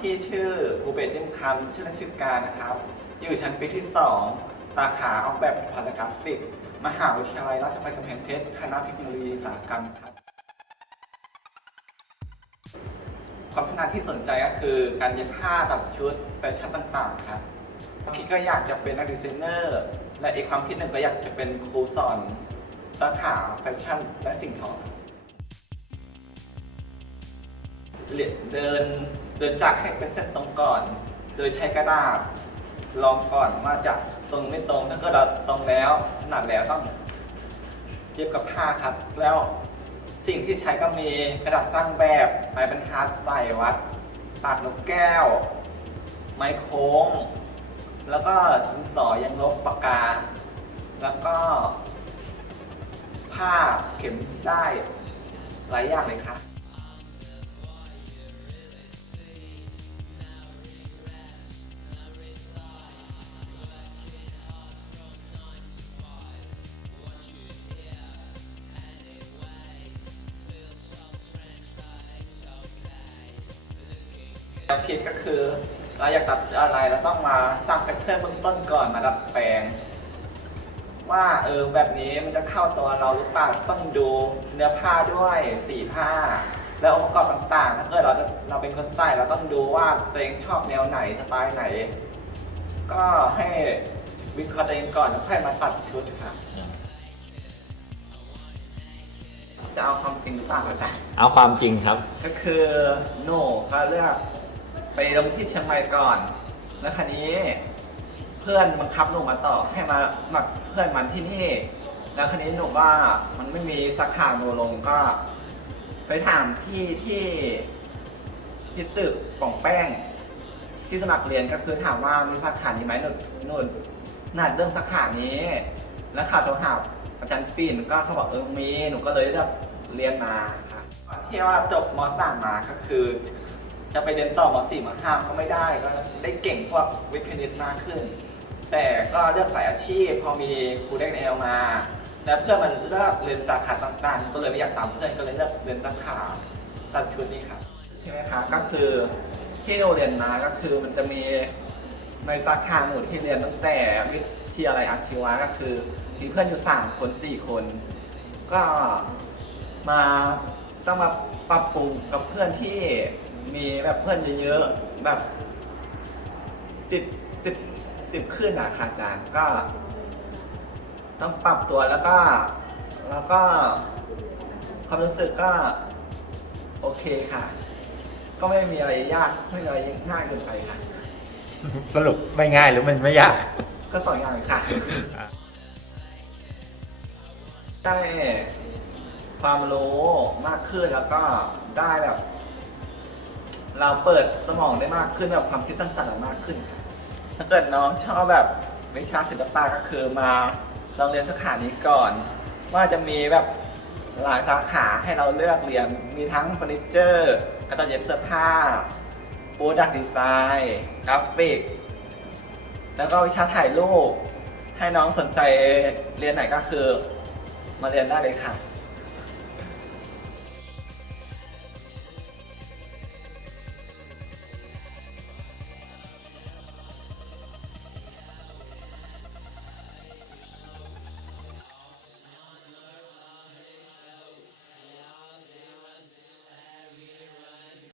พี่ชื่อภูเบศนิ่มคำชื่อเล่นชื่อการนะครับ อยู่ชั้นปีที่ 2 สาขาออกแบบผลิตภัณฑ์และกราฟิก มหาวิทยาลัยราชภัฏกำแพงเพชร คณะเทคโนโลยีอุตสาหกรรมครับ ความพัฒนาที่สนใจก็คือการเย็บผ้าตัดชุดแฟชั่นต่างๆครับความคิดก็อยากจะเป็นนักดีไซเนอร์ และอีกความคิดหนึ่งก็อยากจะเป็นครูสอนสาขาแฟชั่นและสิ่งทอเดิน เดินจากให้เป็นเส้นตรงก่อน โดยใช้กระดาษลองก่อนว่าจะตรงไม่ตรงถ้าเกิดเราตรงแล้วหนักแล้วต้องเย็บกับผ้าครับ แล้วสิ่งที่ใช้ก็มีกระดาษสร้างแบบไม้บรรทัดใส่วัดปากนกแก้ว ไม้โค้ง แล้วก็ดินสอยังลบปากกา แล้วก็ ผ้าเข็มได้หลายอย่างเลยครับ แนวคิดก็คือเราอยากตัดอะไรเราต้องมาสร้างแพทเทิร์นเบื้องต้นก่อนมาดัดแปลง ว่าเออแบบนี้มันจะเข้าตัวเราหรือเปล่าต้องดูเนื้อผ้าด้วยสีผ้า แล้วองค์ประกอบต่างๆถ้าเกิดเราจะเราเป็นคนใส่เราต้องดูว่าตัวเองชอบแนวไหนสไตล์ไหน ก็ให้วิเคราะห์ตัวเองก่อนแล้วค่อยมาตัดชุดครับจะเอาความจริงหรือเปล่าอาจารย์เอาความจริงครับ ก็คือโน่ก็เลือก ไปลงที่เชียงใหม่ก่อน แล้วคันนี้เพื่อนบังคับหนูมาต่อให้มาสมัครเพื่อนมันที่นี่ แล้วคันนี้หนูว่ามันไม่มีสาขาหนูลงก็ ไปถามพี่ที่ที่ตึกป่องแป้ง ที่สมัครเรียนก็คือถามว่ามีสาขานี้ไหมหนูหนูนัดเรื่องสาขานี้ แล้วข่าวโทรหาอาจารย์ปีนก็เขาบอกเออมีหนูก็เลยเลือกเรียนมาครับที่ว่าจบมสามมาก็คือ จะไปเรียนต่อมสี่มห้าก็ไม่ได้ก็ได้เก่งพวกวิทย์คณิตมากขึ้น แต่ก็เลือกสายอาชีพพอมีครูเด็กแนวมาแล้วเพื่อนมันเลือกเรียนสาขาต่างๆ ก็เลยไม่อยากตามเพื่อนก็เลยเลือกเรียนสาขาตัดชุดนี้ครับใช่ไหมคะก็คือที่เราเรียนมาก็คือมันจะมีในสาขาหนูที่เรียนตั้งแต่วิทยาลัยอาชีวะก็คือมีเพื่อนอยู่สามคนสี่คน ก็มาต้องมาปรับปรุงกับเพื่อนที่ มีแบบเพื่อนเยอะๆแบบสิบสิบสิบขึ้นอะค่ะอาจารย์ก็ ต้องปรับตัวแล้วก็ แล้วก็ ความรู้สึกก็ โอเคค่ะ ก็ไม่มีอะไรยากไม่มีอะไรง่ายเกินไปค่ะ สรุปไม่ง่ายหรือมันไม่ยาก ก็สองอย่างค่ะ ได้ความรู้มากขึ้นแล้วก็ได้แบบ เราเปิดสมองได้มากขึ้นแบบความคิดสร้างสรรค์มากขึ้นค่ะถ้าเกิดน้องชอบแบบวิชาศิลปะก็คือมาลองเรียนสาขานี้ก่อน ว่าจะมีแบบหลายสาขาให้เราเลือกเรียนมีทั้งเฟอร์นิเจอร์การตัดเย็บเสื้อผ้าโปรดักต์ดีไซน์กราฟิก แล้วก็วิชาถ่ายรูปให้น้องสนใจเรียนไหนก็คือมาเรียนได้เลยค่ะ